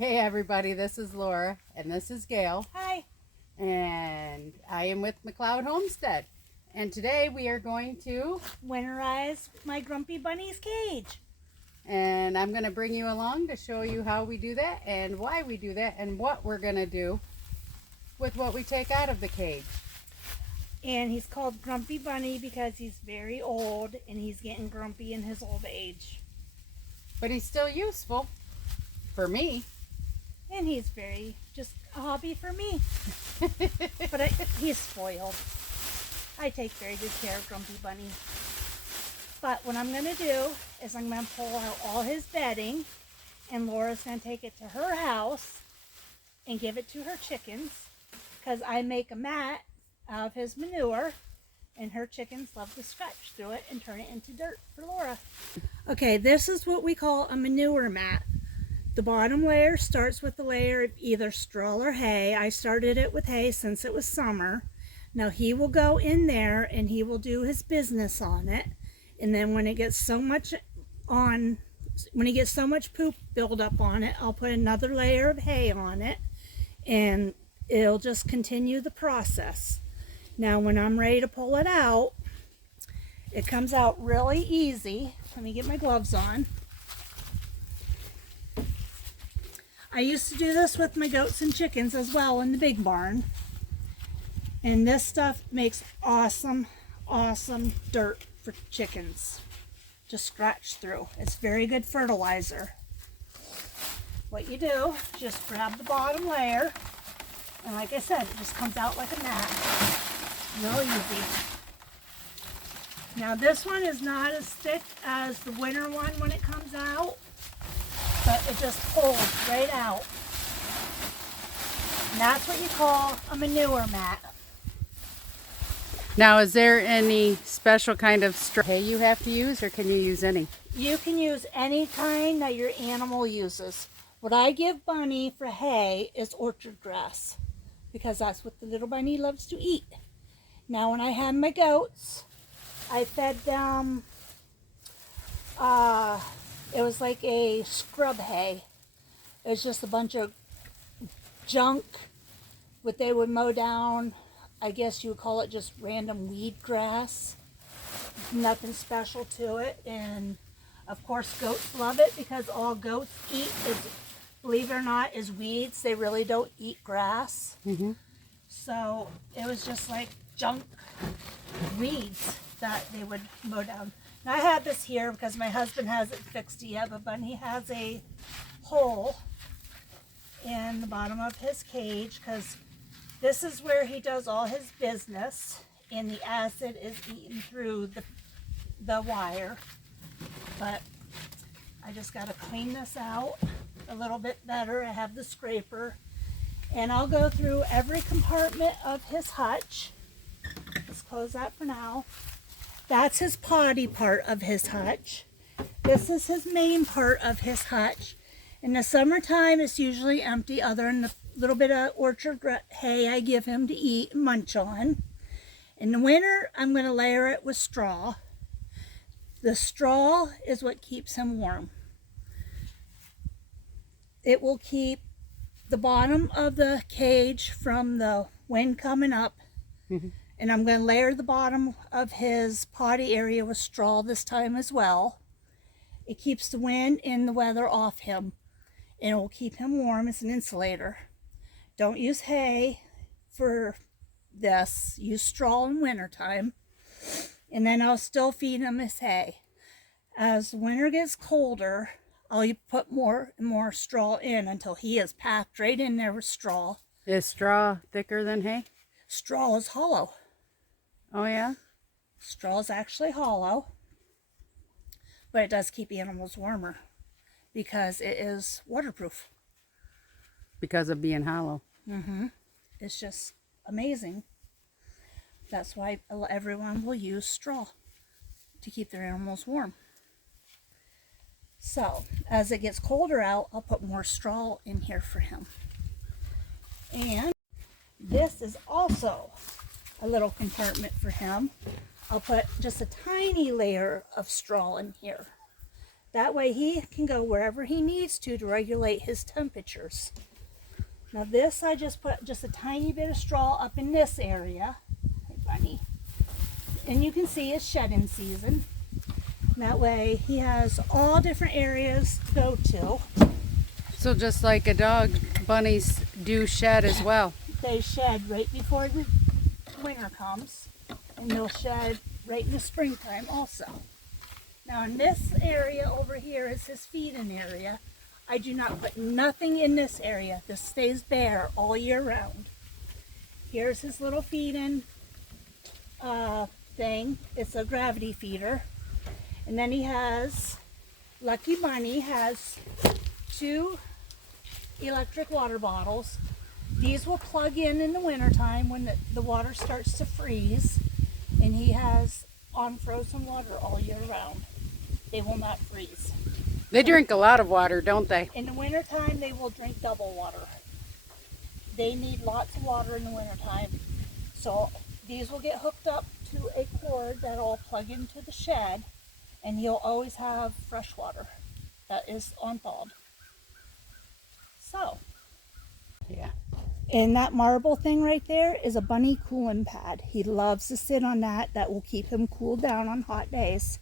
Hey everybody, this is Laura and this is Gail. Hi. And I am with McLeod Homestead. And today we are going to Winterize my Grumpy Bunny's cage. And I'm going to bring you along to show you how we do that and why we do that and what we're going to do with what we take out of the cage. And he's called Grumpy Bunny because he's very old and he's getting grumpy in his old age. But he's still useful for me. And he's very just a hobby for me. But he's spoiled. I take very good care of Grumpy Bunny. But what I'm going to do is I'm going to pull out all his bedding, and Laura's going to take it to her house and give it to her chickens, because I make a mat out of his manure, and her chickens love to scratch through it and turn it into dirt for Laura. Okay, this is what we call a manure mat. The bottom layer starts with the layer of either straw or hay. I started it with hay since it was summer. Now he will go in there and he will do his business on it. And then when it gets so much poop build up on it, I'll put another layer of hay on it, and it'll just continue the process. Now when I'm ready to pull it out, it comes out really easy. Let me get my gloves on. I used to do this with my goats and chickens as well in the big barn. And this stuff makes awesome dirt for chickens to scratch through. It's very good fertilizer. What you do, just grab the bottom layer, and like I said, it just comes out like a mat. Real easy. Now this one is not as thick as the winter one when it comes out, but it just pulls right out. And that's what you call a manure mat. Now, is there any special kind of straw hay you have to use, or can you use any? You can use any kind that your animal uses. What I give Bunny for hay is orchard grass, because that's what the little bunny loves to eat. Now when I had my goats, I fed them, it was like a scrub hay. It was just a bunch of junk, what they would mow down. I guess you would call it just random weed grass. Nothing special to it. And of course goats love it, because all goats eat is, believe it or not, is weeds. They really don't eat grass. So it was just like junk weeds that they would mow down. Now I have this here because my husband hasn't fixed it yet, but Bunny has a hole in the bottom of his cage, because this is where he does all his business, and the acid is eaten through the wire. But I just got to clean this out a little bit better. I have the scraper, and I'll go through every compartment of his hutch. Let's close that for now. That's his potty part of his hutch. This is his main part of his hutch. In the summertime, it's usually empty, other than the little bit of orchard hay I give him to eat and munch on. In the winter, I'm going to layer it with straw. The straw is what keeps him warm. It will keep the bottom of the cage from the wind coming up. And I'm going to layer the bottom of his potty area with straw this time as well. It keeps the wind and the weather off him, and it will keep him warm as an insulator. Don't use hay for this. Use straw in wintertime. And then I'll still feed him his hay. As the winter gets colder, I'll put more and more straw in until he is packed right in there with straw. Is straw thicker than hay? Straw is hollow. Oh yeah? Straw is actually hollow, but it does keep animals warmer because it is waterproof. Because of being hollow. It's just amazing. That's why everyone will use straw to keep their animals warm. So as it gets colder out, I'll put more straw in here for him. And this is also a little compartment for him. I'll put just a tiny layer of straw in here. That way he can go wherever he needs to regulate his temperatures. Now this, I just put just a tiny bit of straw up in this area. Hey, bunny. And you can see it's shedding season. That way he has all different areas to go to. So just like a dog, bunnies do shed as well. They shed right before the winter comes, and they'll shed right in the springtime also. Now in this area over here is his feeding area. I do not put nothing in this area. This stays bare all year round. Here's his little feeding thing. It's a gravity feeder. And then he has, Lucky Bunny has 2 electric water bottles. These will plug in the wintertime when the water starts to freeze. And he has on frozen water all year round. They will not freeze. They drink a lot of water, don't they? In the wintertime, they will drink double water. They need lots of water in the wintertime. So these will get hooked up to a cord that will plug into the shed, and he'll always have fresh water that is unthawed. So, Yeah. and that marble thing right there is a bunny cooling pad. He loves to sit on that. That will keep him cooled down on hot days.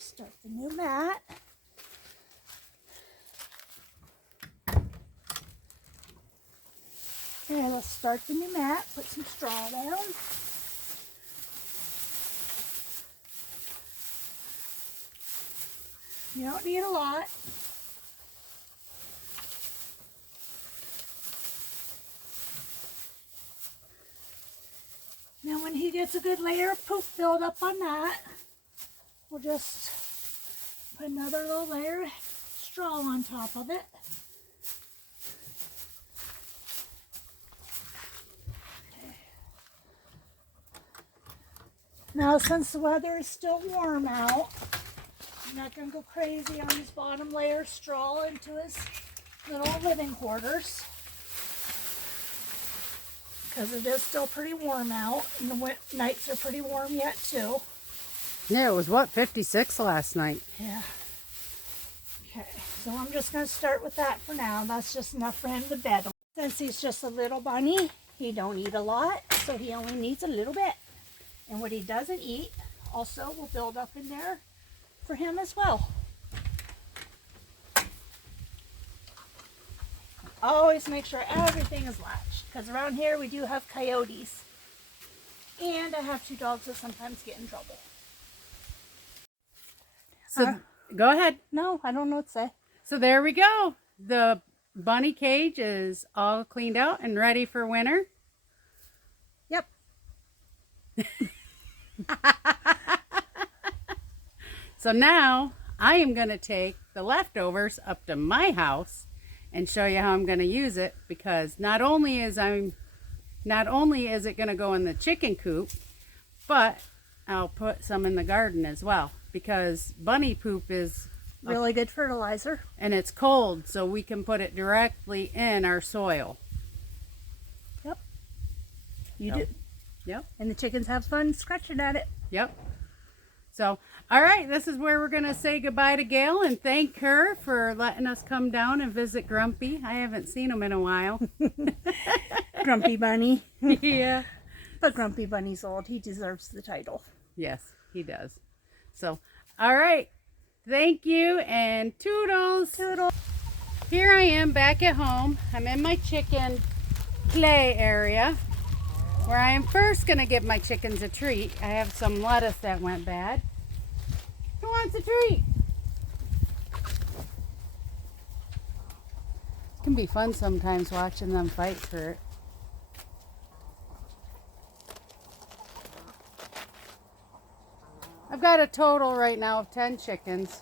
Start the new mat. Okay, let's start the new mat. Put some straw down. You don't need a lot. Now when he gets a good layer of poop filled up on that, we'll just put another little layer of straw on top of it. Okay. Now since the weather is still warm out, I'm not going to go crazy on this bottom layer of straw into his little living quarters, because it is still pretty warm out, and the nights are pretty warm yet too. Yeah, it was what, 56 last night? Yeah. Okay, so I'm just going to start with that for now. That's just enough for him to bed. Since he's just a little bunny, he don't eat a lot, so he only needs a little bit. And what he doesn't eat also will build up in there for him as well. Always make sure everything is latched, because around here we do have coyotes. And I have 2 dogs that sometimes get in trouble. So go ahead. No, I don't know what to say. So there we go. The bunny cage is all cleaned out and ready for winter. Yep. So now I am going to take the leftovers up to my house and show you how I'm going to use it, because not only is it going to go in the chicken coop, but I'll put some in the garden as well, because bunny poop is Really good fertilizer. and it's cold, so we can put it directly in our soil. Yep. You Yep. do. Yep. And the chickens have fun scratching at it. Yep. So, all right, this is where we're going to say goodbye to Gail and thank her for letting us come down and visit Grumpy. I haven't seen him in a while. Grumpy Bunny. Yeah. But Grumpy Bunny's old. He deserves the title. Yes, he does. So, all right. Thank you and toodles. Toodle. Here I am back at home. I'm in my chicken play area, where I am first going to give my chickens a treat. I have some lettuce that went bad. Who wants a treat? It can be fun sometimes watching them fight for it. I've got a total right now of 10 chickens.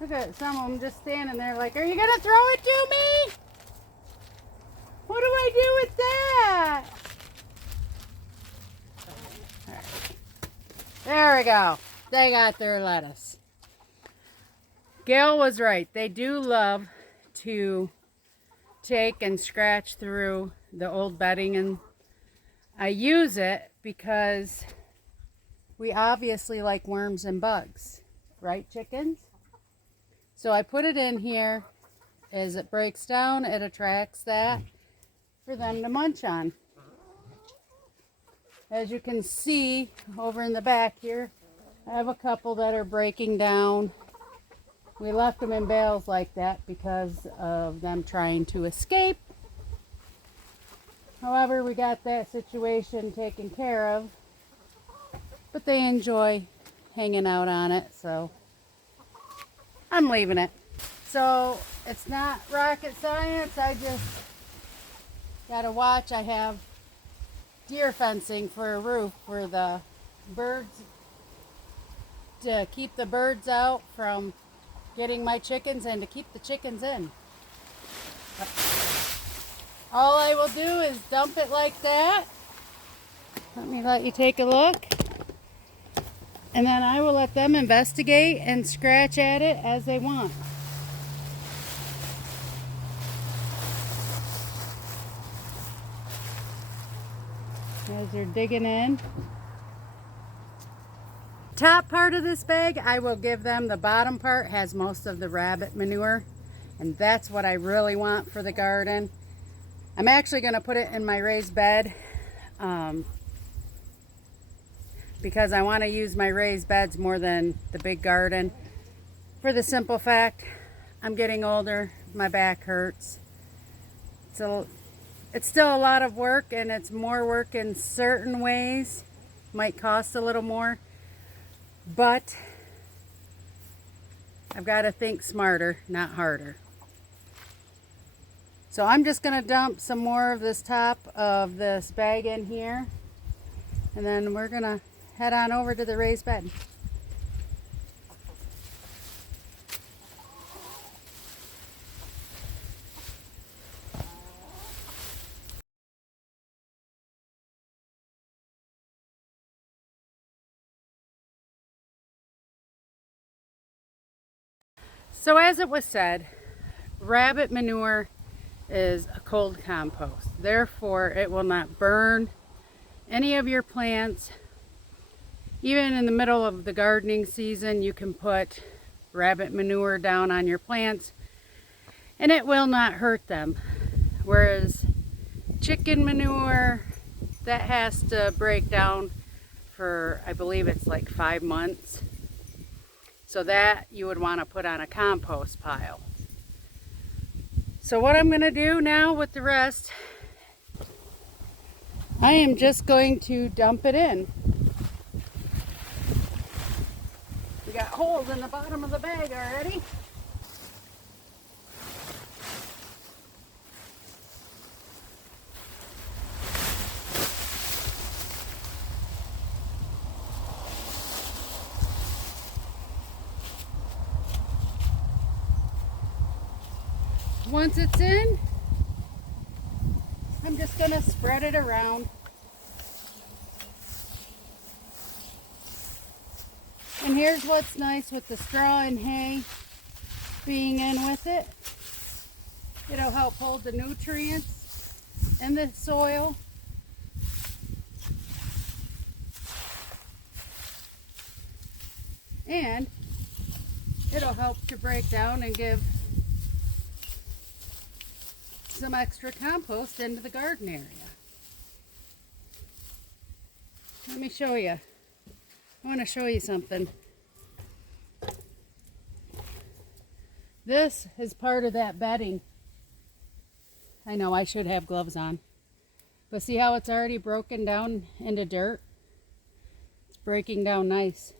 Look at some of them just standing there like, are you going to throw it to me? What do I do with that? All right. There we go. They got their lettuce. Gail was right. They do love to take and scratch through the old bedding, and I use it because we obviously like worms and bugs, right, chickens? So I put it in here. As it breaks down, it attracts that for them to munch on. As you can see over in the back here, I have a couple that are breaking down. We left them in bales like that because of them trying to escape. However, we got that situation taken care of, but they enjoy hanging out on it, so I'm leaving it. So it's not rocket science. I just gotta watch. I have deer fencing for a roof for the birds, to keep the birds out from getting my chickens and to keep the chickens in. All I will do is dump it like that. Let me let you take a look. And then I will let them investigate and scratch at it as they want. As they're digging in. Top part of this bag, I will give them. The bottom part has most of the rabbit manure, and that's what I really want for the garden. I'm actually going to put it in my raised bed because I want to use my raised beds more than the big garden, for the simple fact I'm getting older, my back hurts. So it's still a lot of work, and it's more work in certain ways. Might cost a little more, but I've got to think smarter, not harder. So I'm just going to dump some more of this top of this bag in here, and then we're going to head on over to the raised bed. So as it was said, rabbit manure is a cold compost. Therefore, it will not burn any of your plants. Even in the middle of the gardening season, you can put rabbit manure down on your plants and it will not hurt them. Whereas chicken manure, that has to break down for, I believe it's like 5 months. So that you would want to put on a compost pile. So what I'm going to do now with the rest, I am just going to dump it in. We got holes in the bottom of the bag already. Once it's in, I'm just going to spread it around. And here's what's nice with the straw and hay being in with it. It'll help hold the nutrients in the soil. And it'll help to break down and give some extra compost into the garden area. Let me show you. I want to show you something. This is part of that bedding. I know I should have gloves on. But see how it's already broken down into dirt? It's breaking down nice.